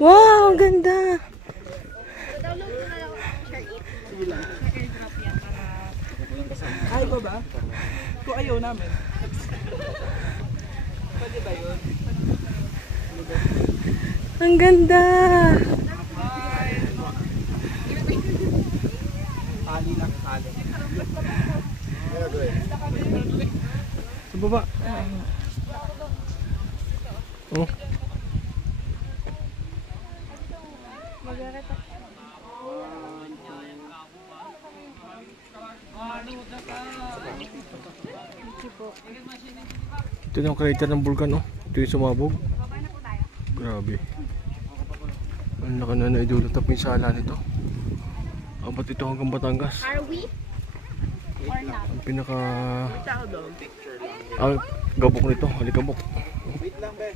Wow, ang ganda. Ay, ba? Kung ayaw namin. Pwede ba yun? Ang ganda. Tali lang, tali. Sa baba. Oh. Ito yung crater ng vulkan, oh. Ito yung sumabog. Grabe. Ang laki na naidulot na pinsala nito. Abot ito hanggang Batangas. Are we? Or not? Ang pinaka... Tao doon, picture lang. Gabok nito, halikabok. Wait lang, be.